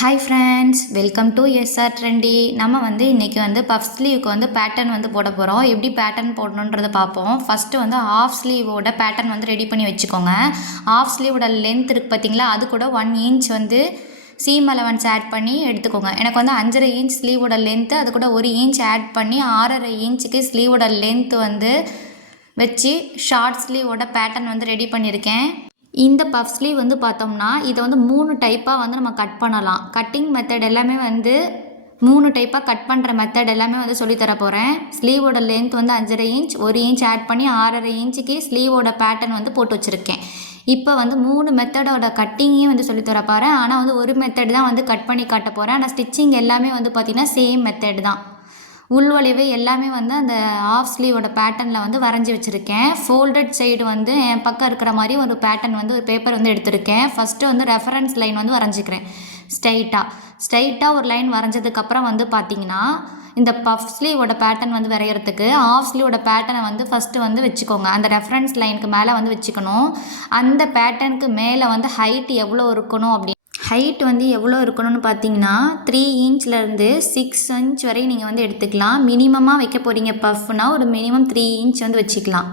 Hi friends welcome to SR trendy நம்ம வந்து இன்றைக்கி வந்து பஃப் ஸ்லீவுக்கு வந்து பேட்டர்ன் வந்து போட போகிறோம் எப்படி பேட்டர்ன் போடணுன்றதை பார்ப்போம். ஃபஸ்ட்டு வந்து ஆஃப் ஸ்லீவோட பேட்டர்ன் வந்து ரெடி பண்ணி வச்சுக்கோங்க. ஆஃப் ஸ்லீவோட லென்த் இருக்குது பார்த்தீங்களா? அது கூட ஒன் இன்ச் வந்து சீம் அலவன்ஸ் ஆட் பண்ணி எடுத்துக்கோங்க. எனக்கு வந்து அஞ்சரை இன்ச் ஸ்லீவோட லென்த்து அது கூட ஒரு இன்ச் ஆட் பண்ணி ஆறரை இன்ச்சுக்கு ஸ்லீவோட லென்த் வந்து வச்சு ஷார்ட் ஸ்லீவோட பேட்டர்ன் வந்து ரெடி பண்ணியிருக்கேன். இந்த பஃப் ஸ்லீவ் வந்து பார்த்தோம்னா இதை வந்து மூணு டைப்பாக வந்து நம்ம கட் பண்ணலாம். கட்டிங் மெத்தட் எல்லாமே வந்து மூணு டைப்பாக கட் பண்ணுற மெத்தட் எல்லாமே வந்து சொல்லித்தர போகிறேன் ஸ்லீவோட லென்த் வந்து அஞ்சரை இன்ச் ஒரு இன்ச் ஆட் பண்ணி ஆறரை இன்ச்சுக்கு ஸ்லீவோட பேட்டர்ன் வந்து போட்டு வச்சுருக்கேன். இப்போ வந்து மூணு மெத்தடோட கட்டிங்கையும் வந்து சொல்லித்தர போகிறேன் ஆனால் வந்து ஒரு மெத்தட் தான் வந்து கட் பண்ணி காட்ட போகிறேன் ஆனால் ஸ்டிச்சிங் எல்லாமே வந்து பார்த்திங்கன்னா சேம் மெத்தட் தான். உள்வளைவு எல்லாமே வந்து அந்த ஆஃப் ஸ்லீவோட பேட்டர்னில் வந்து வரைஞ்சி வச்சுருக்கேன். ஃபோல்டட் சைடு வந்து என் பக்கம் இருக்கிற மாதிரி ஒரு பேட்டர்ன் வந்து ஒரு பேப்பர் வந்து எடுத்திருக்கேன். ஃபஸ்ட்டு வந்து ரெஃபரன்ஸ் லைன் வந்து வரைஞ்சிக்கிறேன். ஸ்ட்ரைட்டாக ஸ்ட்ரைட்டாக ஒரு லைன் வரைஞ்சதுக்கப்புறம் வந்து பார்த்தீங்கன்னா இந்த பஃப் ஸ்லீவோட பேட்டர்ன் வந்து வரைகிறதுக்கு ஆஃப் ஸ்லீவோட பேட்டர்னை வந்து ஃபஸ்ட்டு வந்து வச்சுக்கோங்க. அந்த ரெஃபரன்ஸ் லைனுக்கு மேலே வந்து வச்சுக்கணும். அந்த பேட்டர்னுக்கு மேலே வந்து ஹைட் எவ்வளோ இருக்கணும் அப்படின்னு ஹைட் வந்து எவ்வளோ இருக்கணும்னு பார்த்தீங்கன்னா த்ரீ இன்ச்லேருந்து சிக்ஸ் இன்ச் வரை நீங்கள் வந்து எடுத்துக்கலாம். மினிமமாக வைக்க போகிறீங்க பஃப்னா ஒரு மினிமம் த்ரீ இன்ச் வந்து வச்சுக்கலாம்.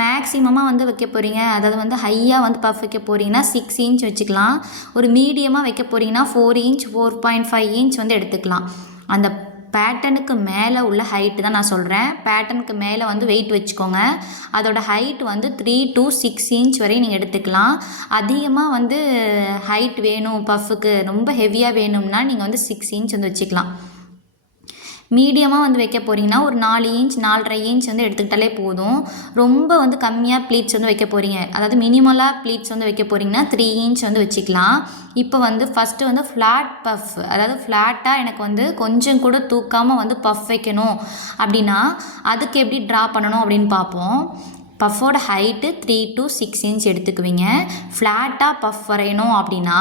மேக்ஸிமமாக வந்து வைக்க போகிறீங்க அதாவது வந்து ஹையாக வந்து பஃப் வைக்க போகிறீங்கன்னா சிக்ஸ் இன்ச் வச்சுக்கலாம். ஒரு மீடியமாக வைக்க போகிறீங்கன்னா four inch four point five inch வந்து எடுத்துக்கலாம். அந்த பேட்டனுக்கு மேலே உள்ள ஹைட்டு தான் நான் சொல்கிறேன் பேட்டனுக்கு மேலே வந்து வெயிட் வச்சுக்கோங்க. அதோட ஹைட் வந்து த்ரீ டு சிக்ஸ் இன்ச் வரையும் நீங்கள் எடுத்துக்கலாம். அதிகமாக வந்து ஹைட் வேணும் பஃப்புக்கு ரொம்ப ஹெவியாக வேணும்னா நீங்கள் வந்து சிக்ஸ் இன்ச் வந்து வச்சுக்கலாம். மீடியமாக வந்து வைக்க போகிறீங்கன்னா ஒரு நாலு இன்ச் நாலரை இன்ச் வந்து எடுத்துக்கிட்டாலே போதும். ரொம்ப வந்து கம்மியாக ப்ளீட்ஸ் வந்து வைக்க போகிறீங்க அதாவது மினிமலாக ப்ளீட்ஸ் வந்து வைக்க போகிறீங்கன்னா த்ரீ இன்ச் வந்து வச்சுக்கலாம். இப்போ வந்து ஃபஸ்ட்டு வந்து ஃப்ளாட் பஃப் அதாவது ஃப்ளாட்டாக எனக்கு வந்து கொஞ்சம் கூட தூக்காமல் வந்து பஃப் வைக்கணும். அப்படின்னா அதுக்கு எப்படி ட்ரா பண்ணணும் அப்படின்னு பார்ப்போம். பஃபோட height three to six inch எடுத்துக்குவீங்க. ஃப்ளாட்டாக பஃப் வரையணும் அப்படின்னா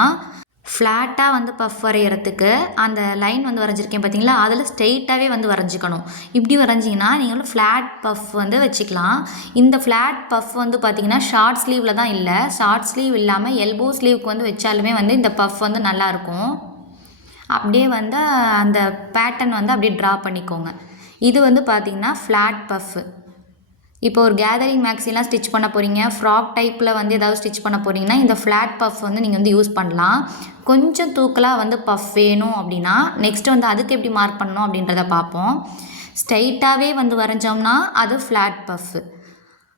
ஃப்ளாட்டாக வந்து பஃப் வரைகிறதுக்கு அந்த லைன் வந்து வரைஞ்சிருக்கேன் பார்த்தீங்களா அதில் ஸ்ட்ரெயிட்டாகவே வந்து வரைஞ்சிக்கணும். இப்படி வரைஞ்சிங்கன்னா நீங்கள் வந்து ஃப்ளாட் பஃப் வந்து வச்சுக்கலாம். இந்த ஃப்ளாட் பஃப் வந்து பார்த்திங்கன்னா ஷார்ட் ஸ்லீவில் தான் இல்லை. ஷார்ட் ஸ்லீவ் இல்லாமல் எல்போ ஸ்லீவுக்கு வந்து வச்சாலுமே வந்து இந்த பஃப் வந்து நல்லாயிருக்கும். அப்படியே வந்து அந்த பேட்டர்ன் வந்து அப்படியே ட்ரா பண்ணிக்கோங்க. இது வந்து பார்த்திங்கன்னா ஃப்ளாட் பஃப்பு இப்போ ஒரு கேதரிங் மேக்ஸிலாம் ஸ்டிச் பண்ண போகிறீங்க ஃப்ராக் டைப்பில் வந்து ஏதாவது ஸ்டிச் பண்ண போகிறீங்கன்னா இந்த ஃப்ளாட் பஃப் வந்து நீங்கள் வந்து யூஸ் பண்ணலாம். கொஞ்சம் தூக்கலாக வந்து பஃப் வேணும் அப்படின்னா நெக்ஸ்ட் வந்து அதுக்கு எப்படி மார்க் பண்ணணும் அப்படின்றத பார்ப்போம். ஸ்ட்ரைட்டாகவே வந்து வரைஞ்சோம்னா அது ஃப்ளாட் பஃப்பு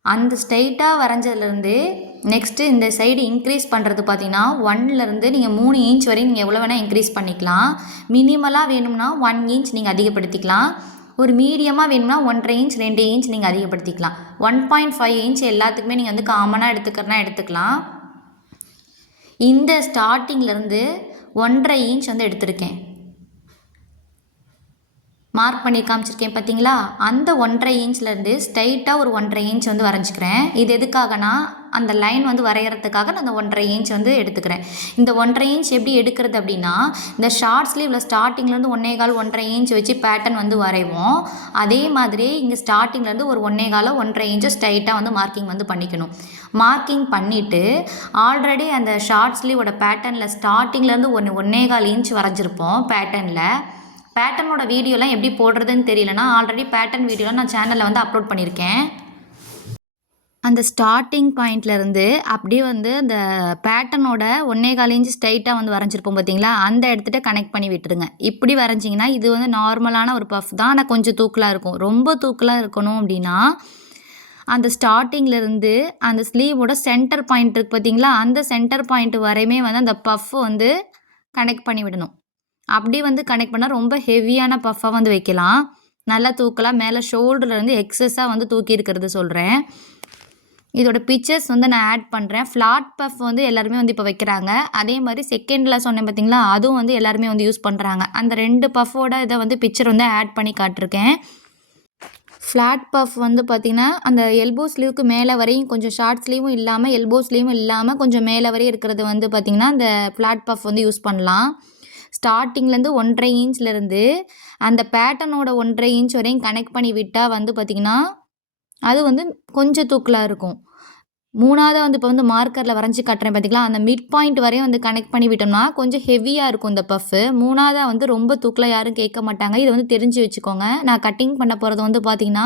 அந்த ஸ்ட்ரைட்டாக வரைஞ்சதுலேருந்து நெக்ஸ்ட்டு இந்த சைடு இன்க்ரீஸ் பண்ணுறது பார்த்தீங்கன்னா ஒன்லேருந்து நீங்கள் மூணு இன்ச் வரையும் நீங்கள் எவ்வளோ வேணால் இன்க்ரீஸ் பண்ணிக்கலாம். மினிமலாக வேணும்னா ஒன் இன்ச் நீங்கள் அதிகப்படுத்திக்கலாம். ஒரு மீடியமாக வேணும்னா ஒன்றரை இன்ச் ரெண்டு இன்ச் நீங்கள் அதிகப்படுத்திக்கலாம். ஒன் பாயிண்ட் ஃபைவ் இன்ச் எல்லாத்துக்குமே நீங்கள் வந்து காமனாக எடுத்துக்கிறனா எடுத்துக்கலாம். இந்த ஸ்டார்டிங்லேருந்து ஒன்றரை இன்ச் வந்து எடுத்திருக்கேன். மார்க் பண்ணி காமிச்சிருக்கேன் பார்த்தீங்களா அந்த ஒன்றரை இன்ச்லேருந்து ஸ்ட்ரைட்டாக ஒரு ஒன்றரை இன்ச் வந்து வரைஞ்சிக்கிறேன். இது எதுக்காகனா அந்த லைன் வந்து வரைகிறதுக்காக நான் அந்த ஒன்றரை இன்ச் வந்து எடுத்துக்கிறேன். இந்த ஒன்றரை இன்ச் எப்படி எடுக்கிறது அப்படின்னா இந்த ஷார்ட்ஸ்லேயே இவ்வளோ ஸ்டார்டிங்லேருந்து ஒன்றே கால் ஒன்றரை இன்ச் வச்சு பேட்டர்ன் வந்து வரைவோம். அதே மாதிரி இங்கே ஸ்டார்டிங்லேருந்து ஒரு ஒன்றே கால ஒன்றரை இன்ச்சு ஸ்ட்ரைட்டாக வந்து மார்க்கிங் வந்து பண்ணிக்கணும். மார்க்கிங் பண்ணிவிட்டு ஆல்ரெடி அந்த ஷார்ட்ஸ்லேயோட பேட்டர்னில் ஸ்டார்டிங்லேருந்து ஒன்று ஒன்றே கால் இன்ச் வரைஞ்சிருப்போம் பேட்டர்னில் பேட்டர்னோட வீடியோலாம் எப்படி போடுறதுன்னு தெரியலனா ஆல்ரெடி பேட்டர்ன் வீடியோலாம் நான் சேனலில் வந்து அப்லோட் பண்ணியிருக்கேன் அந்த ஸ்டார்டிங் பாயிண்ட்லேருந்து அப்படியே வந்து அந்த பேட்டர்னோட ஒன்றே கால் இன்ச்சு ஸ்ட்ரைட்டாக வந்து வரைஞ்சிருப்போம் பார்த்தீங்களா அந்த இடத்துட்ட கனெக்ட் பண்ணி விட்டுருங்க. இப்படி வரைஞ்சிங்கன்னா இது வந்து நார்மலான ஒரு பஃப் தான். ஆனால் கொஞ்சம் தூக்கலாக இருக்கும். ரொம்ப தூக்கலாக இருக்கணும் அப்படின்னா அந்த ஸ்டார்டிங்லேருந்து அந்த ஸ்லீவோட சென்டர் பாயிண்ட் இருக்குது பார்த்தீங்களா அந்த சென்டர் பாயிண்ட் வரையுமே வந்து அந்த பஃப் வந்து கனெக்ட் பண்ணி விடணும். அப்படி வந்து கனெக்ட் பண்ணால் ரொம்ப ஹெவியான பஃப்பாக வந்து வைக்கலாம். நல்லா தூக்கலாம் மேலே ஷோல்டர்லேருந்து எக்ஸஸாக வந்து தூக்கி இருக்கிறது சொல்கிறேன் இதோட பிக்சர்ஸ் வந்து நான் ஆட் பண்ணுறேன் ஃப்ளாட் பஃப் வந்து எல்லாருமே வந்து இப்போ வைக்கிறாங்க. அதே மாதிரி செகண்டில் சொன்னேன் பார்த்தீங்களா அதுவும் வந்து எல்லாருமே வந்து யூஸ் பண்ணுறாங்க அந்த ரெண்டு பஃபோட இதை வந்து பிக்சர் வந்து ஆட் பண்ணி காட்டிருக்கேன். ஃப்ளாட் பஃப் வந்து பார்த்திங்கன்னா அந்த எல்போ ஸ்லீவுக்கு மேலே வரையும் கொஞ்சம் ஷார்ட் ஸ்லீவும் இல்லாமல் எல்போ ஸ்லீவும் இல்லாமல் கொஞ்சம் மேலே வரையும் இருக்கிறது வந்து பார்த்திங்கன்னா அந்த ஃப்ளாட் பஃப் வந்து யூஸ் பண்ணலாம். ஸ்டார்டிங்லேருந்து ஒன்றரை இன்ச்லேருந்து அந்த பேட்டர்னோட ஒன்றரை இன்ச் வரையும் கனெக்ட் பண்ணி விட்டால் வந்து பார்த்திங்கன்னா அது வந்து கொஞ்சம் தூக்கலாக இருக்கும். மூணாவதாக வந்து இப்போ வந்து மார்க்கரில் வரைஞ்சி காட்டுறேன் பார்த்திங்களா அந்த மிட் பாயிண்ட் வரையும் வந்து கனெக்ட் பண்ணி விட்டோம்னா கொஞ்சம் ஹெவியாக இருக்கும் இந்த பஃப்பு மூணாவதாக வந்து ரொம்ப தூக்கில் யாரும் கேட்க மாட்டாங்க. இதை வந்து தெரிஞ்சு வச்சுக்கோங்க. நான் கட்டிங் பண்ண போகிறது வந்து பார்த்திங்கன்னா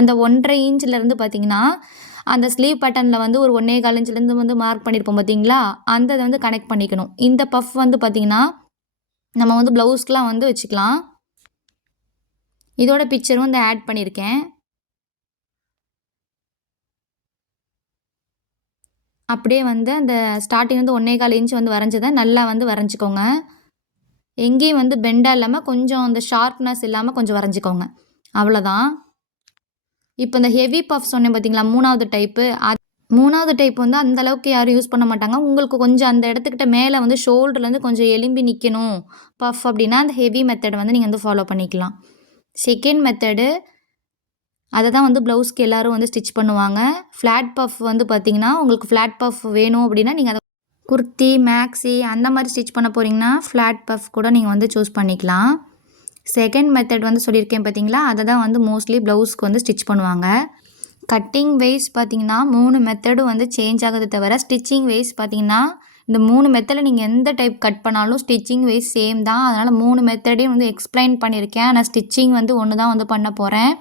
அந்த ஒன்றரை இன்ச்சிலேருந்து பார்த்தீங்கன்னா அந்த ஸ்லீவ் பட்டனில் வந்து ஒரு ஒன்றே கால் இன்ச்லேருந்து வந்து மார்க் பண்ணியிருப்போம் பார்த்தீங்களா அந்த இதை வந்து கனெக்ட் பண்ணிக்கணும். இந்த பஃப் வந்து பார்த்திங்கன்னா நம்ம வந்து ப்ளவுஸ்க்கெலாம் வந்து வச்சுக்கலாம். இதோட பிக்சரும் வந்து ஆட் பண்ணியிருக்கேன் அப்படியே வந்து அந்த ஸ்டார்டிங் வந்து ஒன்றே கால் இன்ச் வந்து வரைஞ்சதை நல்லா வந்து வரைஞ்சிக்கோங்க. எங்கேயும் வந்து பெண்டாக இல்லாமல் கொஞ்சம் அந்த ஷார்ப்னஸ் இல்லாமல் கொஞ்சம் வரைஞ்சிக்கோங்க. அவ்வளோதான் இப்போ இந்த ஹெவி பஃப் சொன்னேன் பார்த்தீங்களா மூணாவது டைப்பு மூணாவது டைப் வந்து அந்த அளவுக்கு யாரும் யூஸ் பண்ண மாட்டாங்க. உங்களுக்கு கொஞ்சம் அந்த இடத்துக்கிட்ட மேலே வந்து ஷோல்டர்லேருந்து கொஞ்சம் எலும்பி நிற்கணும் பஃப் அப்படின்னா அந்த ஹெவி மெத்தட் வந்து நீங்கள் வந்து ஃபாலோ பண்ணிக்கலாம். செகண்ட் மெத்தடு அதை தான் வந்து ப்ளவுஸ்க்கு எல்லோரும் வந்து ஸ்டிச் பண்ணுவாங்க. ஃப்ளாட் பஃப் வந்து பார்த்திங்கன்னா உங்களுக்கு ஃப்ளாட் பஃப் வேணும் அப்படின்னா நீங்கள் அதை குர்த்தி மேக்ஸி அந்த மாதிரி ஸ்டிச் பண்ண போகிறீங்கன்னா ஃப்ளாட் பஃப் கூட நீங்கள் வந்து சூஸ் பண்ணிக்கலாம். செகண்ட் மெத்தட் வந்து சொல்லியிருக்கேன் பார்த்தீங்களா அதை தான் வந்து மோஸ்ட்லி ப்ளவுஸ்க்கு வந்து ஸ்டிச் பண்ணுவாங்க. கட்டிங் வைஸ் பார்த்தீங்கன்னா மூணு மெத்தடும் வந்து சேஞ்ச் ஆகுது தவிர ஸ்டிச்சிங் வைஸ் பார்த்தீங்கன்னா இந்த மூணு மெத்தடில் நீங்கள் எந்த டைப் கட் பண்ணாலும் ஸ்டிச்சிங் வைஸ் சேம் தான். அதனால் மூணு மெத்தடையும் வந்து எக்ஸ்பிளைன் பண்ணியிருக்கேன். ஆனால் ஸ்டிச்சிங் வந்து ஒன்று தான் வந்து பண்ண போகிறேன்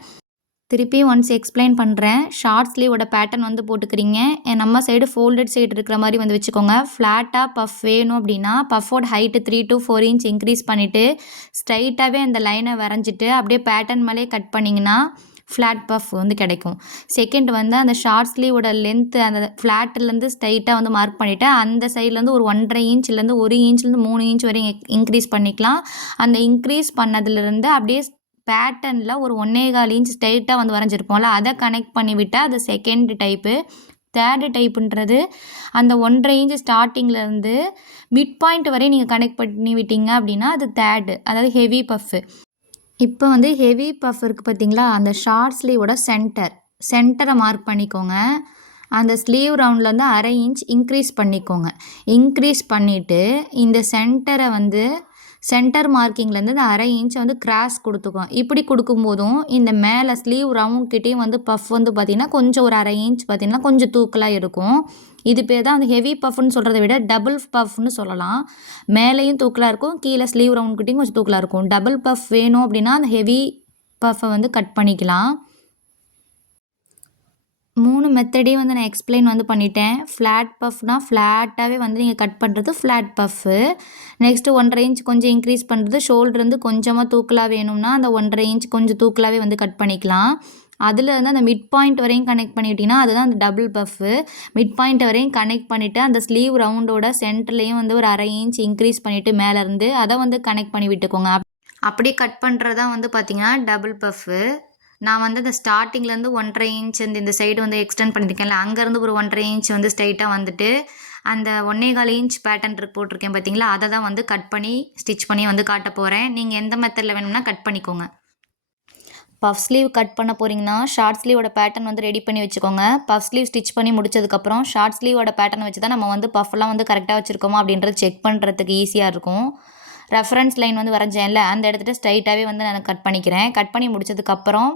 திருப்பி ஒன்ஸ் எக்ஸ்பிளைன் பண்ணுறேன் ஷார்ட் ஸ்லீவோட பேட்டர்ன் வந்து போட்டுக்கிறீங்க. நம்ம சைடு ஃபோல்டட் சைடு இருக்கிற மாதிரி வந்து வச்சுக்கோங்க. ஃப்ளாட்டாக பஃப் வேணும் அப்படின்னா பஃபோட height three to four inch increase பண்ணிவிட்டு ஸ்ட்ரைட்டாகவே அந்த லைனை வரைஞ்சிட்டு அப்படியே பேட்டர்ன் மேலே கட் பண்ணிங்கன்னா ஃப்ளாட் பஃப் வந்து கிடைக்கும். செகண்ட் வந்து அந்த ஷார்ட் ஸ்லீவோட லென்த்து அந்த ஃப்ளாட்லேருந்து ஸ்ட்ரைட்டாக வந்து மார்க் பண்ணிவிட்டு அந்த சைட்லேருந்து ஒரு ஒன்றரை இன்ச்லேருந்து ஒரு இன்ச்லேருந்து மூணு இன்ச் வரையும் இன்க்ரீஸ் பண்ணிக்கலாம். அந்த இன்க்ரீஸ் பண்ணதுலேருந்து அப்படியே பேட்டர்னில் ஒரு ஒன்றே கால் இன்ச் ஸ்ட்ரைட்டாக வந்து வரைஞ்சிருப்போம்ல அதை கனெக்ட் பண்ணிவிட்டால் அது செகண்ட் டைப்பு தேர்டு டைப்புன்றது அந்த ஒன்றரை இன்ச் ஸ்டார்டிங்லேருந்து மிட் பாயிண்ட் வரை நீங்கள் கனெக்ட் பண்ணி விட்டீங்க அப்படின்னா அது தேர்டு அதாவது ஹெவி பஃப்பு இப்போ வந்து ஹெவி பஃப் இருக்குது பார்த்தீங்களா அந்த ஷார்ட் ஸ்லீவோட சென்டர் சென்டரை மார்க் பண்ணிக்கோங்க. அந்த ஸ்லீவ் ரவுண்டில் வந்து அரை இன்ச் இன்க்ரீஸ் பண்ணிக்கோங்க. இன்க்ரீஸ் பண்ணிவிட்டு இந்த சென்டரை வந்து சென்டர் மார்க்கிங்லேருந்து இந்த அரை இன்ச் வந்து கிராஸ் கொடுத்துக்கும் இப்படி கொடுக்கும்போதும் இந்த மேலே ஸ்லீவ் ரவுண்ட் கிட்டேயும் வந்து பஃப் வந்து பார்த்திங்கன்னா கொஞ்சம் ஒரு அரை இன்ச் பார்த்திங்கன்னா கொஞ்சம் தூக்கலாக இருக்கும். இது பேர் தான் அந்த ஹெவி பஃப்னு சொல்கிறத விட டபுள் பஃப்னு சொல்லலாம். மேலேயும் தூக்கலாக இருக்கும் கீழே ஸ்லீவ் ரவுண்ட் கிட்டேயும் கொஞ்சம் தூக்கலாக இருக்கும். டபுள் பஃப் வேணும் அப்படின்னா அந்த ஹெவி பஃப்பை வந்து கட் பண்ணிக்கலாம். மூணு மெத்தடையும் வந்து நான் எக்ஸ்பிளைன் வந்து பண்ணிட்டேன். ஃப்ளாட் பஃப்னால் ஃப்ளாட்டாகவே வந்து நீங்கள் கட் பண்ணுறது ஃப்ளாட் பஃப்பு நெக்ஸ்ட்டு ஒன்றரை இன்ச் கொஞ்சம் இன்க்ரீஸ் பண்ணுறது ஷோல்டர் வந்து கொஞ்சமாக தூக்கலாக வேணும்னா அந்த ஒன்றரை இன்ச் கொஞ்சம் தூக்கலாகவே வந்து கட் பண்ணிக்கலாம். அதில் வந்து அந்த மிட் பாயிண்ட் வரையும் கனெக்ட் பண்ணிவிட்டிங்கன்னா அதுதான் அந்த டபுள் பஃப்பு மிட் பாயிண்ட் வரையும் கனெக்ட் பண்ணிவிட்டு அந்த ஸ்லீவ் ரவுண்டோட சென்டர்லேயும் வந்து ஒரு அரை இன்ச் இன்க்ரீஸ் பண்ணிவிட்டு மேலேருந்து அதை வந்து கனெக்ட் பண்ணி விட்டுக்கோங்க. அப்படியே கட் பண்ணுறது தான் வந்து பார்த்திங்கன்னா டபுள் பஃப்பு நான் வந்து இந்த ஸ்டார்டிங்லேருந்து ஒன்றரை இன்ச் அந்த இந்த சைடு வந்து எக்ஸ்டெண்ட் பண்ணியிருக்கேன்ல அங்கேருந்து ஒரு ஒன்றரை இன்ச் வந்து ஸ்ட்ரைட்டாக வந்துட்டு அந்த ஒன்னேகால் இன்ச் பேட்டர்ன் போட்டிருக்கேன் பார்த்தீங்களா அதை தான் வந்து கட் பண்ணி ஸ்டிச் பண்ணி வந்து காட்ட போகிறேன் நீங்கள் எந்த மெத்தடில் வேணும்னா கட் பண்ணிக்கோங்க. பஃப் ஸ்லீவ் கட் பண்ண போகிறீங்கன்னா ஷார்ட் ஸ்லீவோட பேட்டர்ன் வந்து ரெடி பண்ணி வச்சுக்கோங்க. பஃப் ஸ்லீவ் ஸ்டிச் பண்ணி முடிச்சதுக்கப்புறம் ஷார்ட் ஸ்லீவோட பேட்டர்ன் வச்சு தான் நம்ம வந்து பஃப்லாம் வந்து கரெக்டாக வச்சுருக்கோமா அப்படின்றது செக் பண்ணுறதுக்கு ஈஸியாக இருக்கும். ரெஃபரன்ஸ் லைன் வந்து வரைஞ்சேன்ல அந்த இடத்துல ஸ்ட்ரைட்டாகவே வந்து நான் கட் பண்ணிக்கிறேன். கட் பண்ணி முடிச்சதுக்கப்புறம்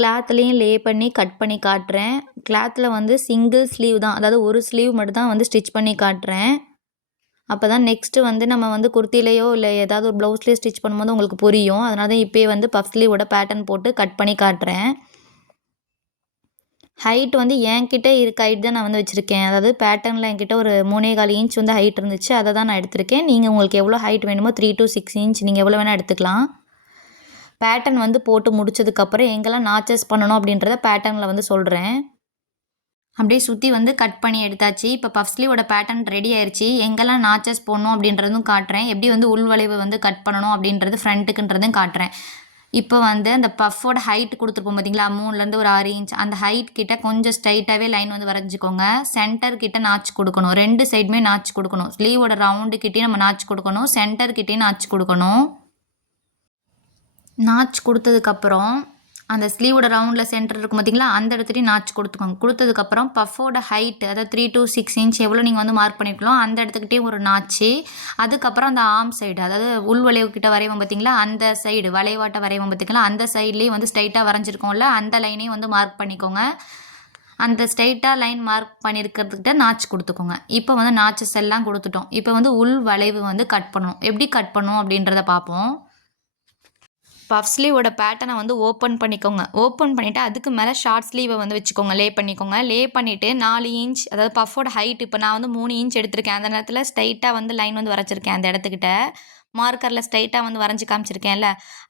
கிளாத்லேயும் லே பண்ணி கட் பண்ணி காட்டுறேன். கிளாத்தில் வந்து சிங்கிள் ஸ்லீவ் தான் அதாவது ஒரு ஸ்லீவ் மட்டும் தான் வந்து ஸ்டிச் பண்ணி காட்டுறேன். அப்போ தான் நெக்ஸ்ட்டு வந்து நம்ம வந்து குர்த்திலேயோ இல்லை ஏதாவது ஒரு ப்ளவுஸ்லேயோ ஸ்டிச் பண்ணும்போது உங்களுக்கு புரியும். அதனால தான் இப்போயே வந்து பஃப் ஸ்லீவோட பேட்டர்ன் போட்டு கட் பண்ணி காட்டுறேன். ஹைட் வந்து என்கிட்ட இருக்க ஹைட் தான் நான் வந்து வச்சுருக்கேன். அதாவது பேட்டர்னில் என்கிட்ட ஒரு மூணே கால் இன்ச் வந்து ஹைட் இருந்துச்சு. அதை தான் நான் எடுத்திருக்கேன். நீங்கள் உங்களுக்கு எவ்வளோ ஹைட் வேணுமோ த்ரீ டு சிக்ஸ் இன்ச் நீங்கள் எவ்வளோ வேணால் எடுத்துக்கலாம். பேட்டர்ன் வந்து போட்டு முடிச்சதுக்கப்புறம் எங்கெல்லாம் நாச்சஸ் பண்ணணும் அப்படின்றத பேட்டர்னில் வந்து சொல்கிறேன் அப்படியே சுற்றி வந்து கட் பண்ணி எடுத்தாச்சு. இப்போ பஃப்ஸ்லியோட பேட்டர்ன் ரெடி ஆயிடுச்சு எங்கெல்லாம் நாச்சஸ் போடணும் அப்படின்றதும் காட்டுறேன். எப்படி வந்து உள்வளைவு வந்து கட் பண்ணணும் அப்படின்றது ஃப்ரண்ட்டுக்குன்றதும் காட்டுறேன். இப்போ வந்து அந்த பஃபோட ஹைட் கொடுத்துருப்போம் பார்த்தீங்களா மூணுலேருந்து ஒரு ஆறு இன்ச் அந்த ஹைட் கிட்ட கொஞ்சம் ஸ்ட்ரைட்டாகவே லைன் வந்து வரைஞ்சிக்கோங்க. சென்டர் கிட்ட நாச்சு கொடுக்கணும். ரெண்டு சைடுமே நாச்சு கொடுக்கணும். ஸ்லீவோட ரவுண்டு கிட்டேயும் நம்ம நாச்சு கொடுக்கணும். சென்டர் கிட்டேயும் நாச்சு கொடுக்கணும். நாச்சு கொடுத்ததுக்கப்புறம் அந்த ஸ்லீவோட ரவுண்டில் சென்டர் இருக்கும் பார்த்தீங்களா அந்த இடத்துலையும் நாச்சு கொடுத்துக்கோங்க. கொடுத்ததுக்கப்புறம் பஃபோட ஹைட் அதாவது த்ரீ டு சிக்ஸ் இன்ச் எவ்வளோ நீங்கள் வந்து மார்க் பண்ணிக்கலாம் அந்த இடத்துக்கிட்டே ஒரு நாச்சு அதுக்கப்புறம் அந்த ஆம் சைடு அதாவது உள் வளைவு கிட்ட வரைவோம் பார்த்தீங்களா அந்த சைடு வளைவாட்டை வரைவோம் பார்த்தீங்களா அந்த சைட்லேயும் வந்து ஸ்ட்ரைட்டாக வரைஞ்சிருக்கோம்ல அந்த லைனையும் வந்து மார்க் பண்ணிக்கோங்க. அந்த ஸ்ட்ரைட்டாக லைன் மார்க் பண்ணியிருக்கிறதுக்கிட்ட நாச்சு கொடுத்துக்கோங்க. இப்போ வந்து நாச்சஸ் எல்லாம் கொடுத்துட்டோம். இப்போ வந்து உள் வளைவு வந்து கட் பண்ணணும் எப்படி கட் பண்ணணும் அப்படின்றத பார்ப்போம். பஃப் ஸ்லீவோட பேட்டனை வந்து ஓப்பன் பண்ணிக்கோங்க. ஓப்பன் பண்ணிவிட்டு அதுக்கு மேலே ஷார்ட் ஸ்லீவை வந்து வச்சுக்கோங்க. லே பண்ணிக்கோங்க. லே பண்ணிவிட்டு நாலு இன்ச் அதாவது பஃபோட ஹைட் இப்போ நான் வந்து மூணு இன்ச் எடுத்திருக்கேன். அந்த நேரத்தில் ஸ்ட்ரைட்டாக வந்து லைன் வந்து வரைச்சிருக்கேன் அந்த இடத்துக்கிட்ட. மார்க்கரில் ஸ்ட்ரைட்டாக வந்து வரைஞ்சி காமிச்சிருக்கேன்ல.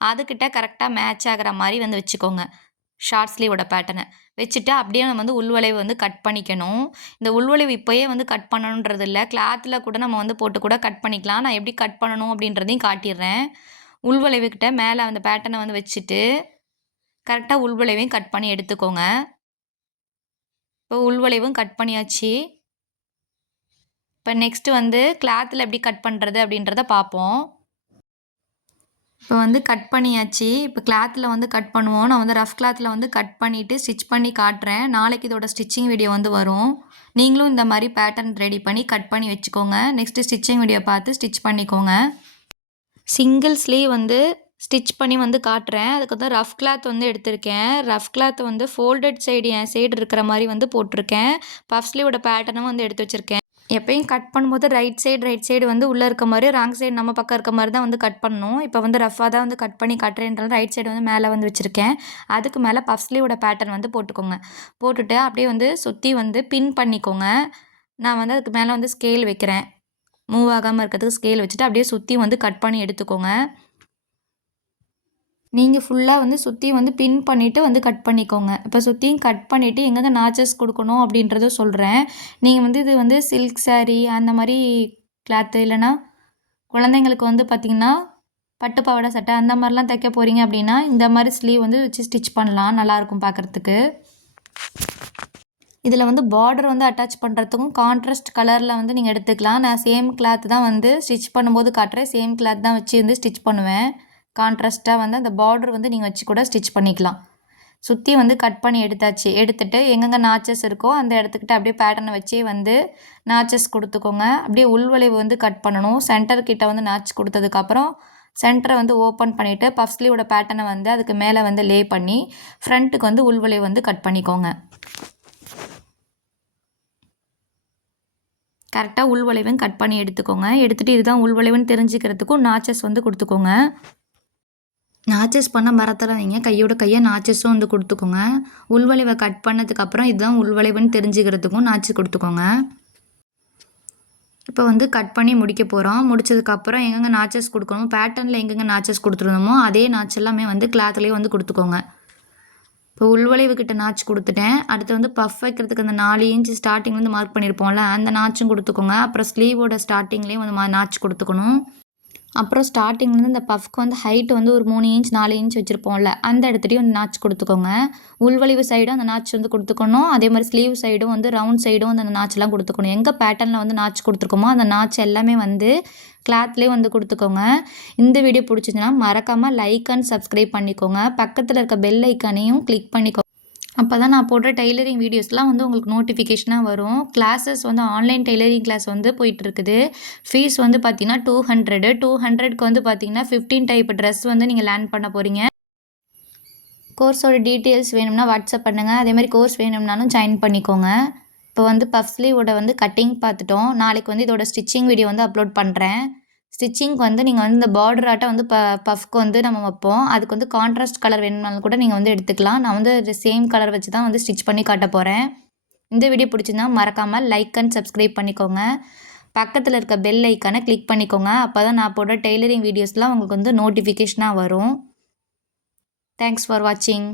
அதுக்கிட்ட கரெக்டாக மேட்ச் ஆகிற மாதிரி வந்து வச்சுக்கோங்க. ஷார்ட் ஸ்லீவோட பேட்டனை வச்சுட்டு அப்படியே நம்ம வந்து உள்வளைவு வந்து கட் பண்ணிக்கணும். இந்த உள்வளைவு இப்போயே வந்து கட் பண்ணணுன்றது இல்லை கிளாத்தில் கூட நம்ம வந்து போட்டு கூட கட் பண்ணிக்கலாம். நான் எப்படி கட் பண்ணணும் அப்படின்றதையும் காட்டிடுறேன். உள்வளைவுக்கிட்ட மேலே அந்த பேட்டனை வந்து வச்சுட்டு கரெக்டாக உள்வளைவையும் கட் பண்ணி எடுத்துக்கோங்க. இப்போ உள்வளைவும் கட் பண்ணியாச்சு. இப்போ நெக்ஸ்ட்டு வந்து கிளாத்தில் எப்படி கட் பண்ணுறது அப்படின்றத பார்ப்போம். இப்போ வந்து கட் பண்ணியாச்சு. இப்போ கிளாத்தில் வந்து கட் பண்ணுவோம். நான் வந்து ரஃப் கிளாத்தில் வந்து கட் பண்ணிவிட்டு ஸ்டிச் பண்ணி காட்டுறேன். நாளைக்கு இதோட ஸ்டிச்சிங் வீடியோ வந்து வரும். நீங்களும் இந்த மாதிரி பேட்டர்ன் ரெடி பண்ணி கட் பண்ணி வச்சுக்கோங்க. நெக்ஸ்ட்டு ஸ்டிச்சிங் வீடியோ பார்த்து ஸ்டிச் பண்ணிக்கோங்க. சிங்கிள்ஸ்லேயே வந்து ஸ்டிச் பண்ணி வந்து காட்டுறேன். அதுக்கு வந்து ரஃப் கிளாத் வந்து எடுத்திருக்கேன். ரஃப் கிளாத் வந்து ஃபோல்டட் சைடு என் சைடு இருக்கிற மாதிரி வந்து போட்டிருக்கேன். பஃப் ஸ்லீவோட பேட்டர்னும் வந்து எடுத்து வச்சுருக்கேன். எப்பயும் கட் பண்ணும்போது ரைட் சைடு ரைட் சைடு வந்து உள்ளே இருக்க மாதிரி ராங் சைடு நம்ம பக்கம் இருக்க மாதிரி தான் வந்து கட் பண்ணணும். இப்போ வந்து ரஃபாக தான் வந்து கட் பண்ணி கட்டுறேன்றாலும் ரைட் சைடு வந்து மேலே வந்து வச்சுருக்கேன். அதுக்கு மேலே பஃப் ஸ்லீவோட பேட்டர்ன் வந்து போட்டுக்கோங்க. போட்டுட்டு அப்படியே வந்து சுற்றி வந்து பின் பண்ணிக்கோங்க. நான் வந்து அதுக்கு மேலே வந்து ஸ்கேல் வைக்கிறேன். மூவ் ஆகாமல் இருக்கிறதுக்கு ஸ்கேல் வச்சுட்டு அப்படியே சுற்றி வந்து கட் பண்ணி எடுத்துக்கோங்க. நீங்கள் ஃபுல்லாக வந்து சுற்றி வந்து பின் பண்ணிவிட்டு வந்து கட் பண்ணிக்கோங்க. இப்போ சுற்றியும் கட் பண்ணிவிட்டு எங்கெங்கே நாச்சஸ் கொடுக்கணும் அப்படின்றத சொல்கிறேன் நீங்கள் வந்து இது வந்து சில்க் சாரீ அந்த மாதிரி கிளாத்து இல்லைன்னா குழந்தைங்களுக்கு வந்து பார்த்திங்கன்னா பட்டு பாவாடை சட்டை அந்த மாதிரிலாம் தைக்க போகிறீங்க அப்படின்னா இந்த மாதிரி ஸ்லீவ் வந்து வச்சு ஸ்டிச் பண்ணலாம். நல்லாயிருக்கும் பார்க்குறதுக்கு இதில் வந்து பார்டர் வந்து அட்டாச் பண்ணுறதுக்கும் கான்ட்ராஸ்ட் கலரில் வந்து நீங்கள் எடுத்துக்கலாம். நான் சேம் கிளாத் தான் வந்து ஸ்டிச் பண்ணும்போது காட்டுறேன். சேம் கிளாத் தான் வச்சு வந்து ஸ்டிச் பண்ணுவேன். கான்ட்ராஸ்ட்டாக வந்து அந்த பார்டர் வந்து நீங்கள் வச்சு கூட ஸ்டிச் பண்ணிக்கலாம். சுற்றி வந்து கட் பண்ணி எடுத்தாச்சு. எடுத்துட்டு எங்கெங்கே நாச்சஸ் இருக்கோ அந்த இடத்துக்கிட்ட அப்படியே பேட்டர்னை வச்சே வந்து நாச்சஸ் கொடுத்துக்கோங்க. அப்படியே உள்வளைவு வந்து கட் பண்ணணும். சென்டர் கிட்ட வந்து நாச் கொடுத்ததுக்கப்புறம் சென்டரை வந்து ஓப்பன் பண்ணிவிட்டு பஃப் ஸ்லீவோட பேட்டர்னை வந்து அதுக்கு மேலே வந்து லே பண்ணி ஃப்ரண்ட்டுக்கு வந்து உள்வளைவு வந்து கட் பண்ணிக்கோங்க. கரெக்டாக உள்வளைவும் கட் பண்ணி எடுத்துக்கோங்க. எடுத்துகிட்டு இதுதான் உள்வளைவுன்னு தெரிஞ்சுக்கிறதுக்கும் நாச்சஸ் வந்து கொடுத்துக்கோங்க. நாச்சஸ் பண்ண மறத்துறாதீங்க கையோட கையை நாச்சஸும் வந்து கொடுத்துக்கோங்க. உள்வளைவை கட் பண்ணதுக்கப்புறம் இதுதான் உள்வளைவுன்னு தெரிஞ்சுக்கிறதுக்கும் நாச்சு கொடுத்துக்கோங்க. இப்போ வந்து கட் பண்ணி முடிக்க போகிறோம் முடிச்சதுக்கப்புறம் எங்கெங்கே நாச்சஸ் கொடுக்கணுமோ? பேட்டர்னில் எங்கெங்கே நாச்சஸ் கொடுத்துருந்தோமோ அதே நாச்சு எல்லாமே வந்து கிளாத்லேயே வந்து கொடுத்துக்கோங்க. இப்போ உள்வளைவு கிட்ட நாச்சு கொடுத்துட்டேன். அடுத்து வந்து பஃப் வைக்கிறதுக்கு அந்த நாலு இன்ச் ஸ்டார்டிங் வந்து மார்க் பண்ணியிருப்போம்ல அந்த நாச்சும் கொடுத்துக்கோங்க. அப்புறம் ஸ்லீவோட ஸ்டார்டிங்லேயும் வந்து மா நாச்சு கொடுத்துக்கணும். அப்புறம் ஸ்டார்டிங்லேருந்து இந்த பஃப்க்கு வந்து ஹைட் வந்து ஒரு மூணு இன்ச் நாலு இன்ச் வச்சுருப்போம்ல அந்த இடத்துலையும் வந்து நாச்சு கொடுத்துக்கோங்க. உள்வளைவு சைடும் அந்த நாச்சு வந்து கொடுத்துக்கணும். அதே மாதிரி ஸ்லீவ் சைடும் வந்து ரவுண்ட் சைடும் வந்து அந்த நாச்செல்லாம் கொடுத்துக்கணும். எங்கே பேட்டர்னில் வந்து நாச்சு கொடுத்துருக்கோமோ அந்த நாச்சு எல்லாமே வந்து கிளாத்லேயே வந்து கொடுத்துக்கோங்க. இந்த வீடியோ பிடிச்சிருந்துன்னா மறக்காமல் லைக் அண்ட் சப்ஸ்கிரைப் பண்ணிக்கோங்க. பக்கத்தில் இருக்க பெல் ஐக்கானையும் கிளிக் பண்ணிக்கோ அப்போ தான் நான் போடுற டெய்லரிங் வீடியோஸ்லாம் வந்து உங்களுக்கு நோட்டிஃபிகேஷனாக வரும். கிளாஸஸ் வந்து ஆன்லைன் டெய்லரிங் கிளாஸ் வந்து போயிட்டுருக்குது. ஃபீஸ் வந்து பார்த்தீங்கன்னா டூ ஹண்ட்ரடு டூ ஹண்ட்ரட்க்கு வந்து பார்த்தீங்கன்னா ஃபிஃப்டீன் டைப் ட்ரெஸ் வந்து நீங்கள் லேர்ன் பண்ண போகிறீங்க கோர்ஸோட டீட்டெயில்ஸ் வேணும்னா வாட்ஸ்அப் பண்ணுங்கள் அதேமாதிரி கோர்ஸ் வேணும்னாலும் ஜாயின் பண்ணிக்கோங்க. இப்போ வந்து பஃப் ஸ்லீவோட வந்து கட்டிங் பார்த்துட்டோம். நாளைக்கு வந்து இதோட ஸ்டிச்சிங் வீடியோ வந்து அப்லோட் பண்ணுறேன் ஸ்டிச்சிங்க்கு வந்து நீங்கள் வந்து இந்த பார்டர் ஆட்டம் வந்து ப பஃப்க்கு வந்து நம்ம வைப்போம். அதுக்கு வந்து கான்ட்ராஸ்ட் கலர் வேணும்னாலும் கூட நீங்கள் வந்து எடுத்துக்கலாம். நான் வந்து சேம் கலர் வச்சு தான் வந்து ஸ்டிச் பண்ணி காட்ட போகிறேன் இந்த வீடியோ பிடிச்சிருந்தா மறக்காமல் லைக் அண்ட் சப்ஸ்கிரைப் பண்ணிக்கோங்க. பக்கத்தில் இருக்க பெல் ஐக்கானை கிளிக் பண்ணிக்கோங்க. அப்போ தான் நான் போடுற டெய்லரிங் வீடியோஸ்லாம் உங்களுக்கு வந்து நோட்டிஃபிகேஷனாக வரும். தேங்க்ஸ் ஃபார் வாட்சிங்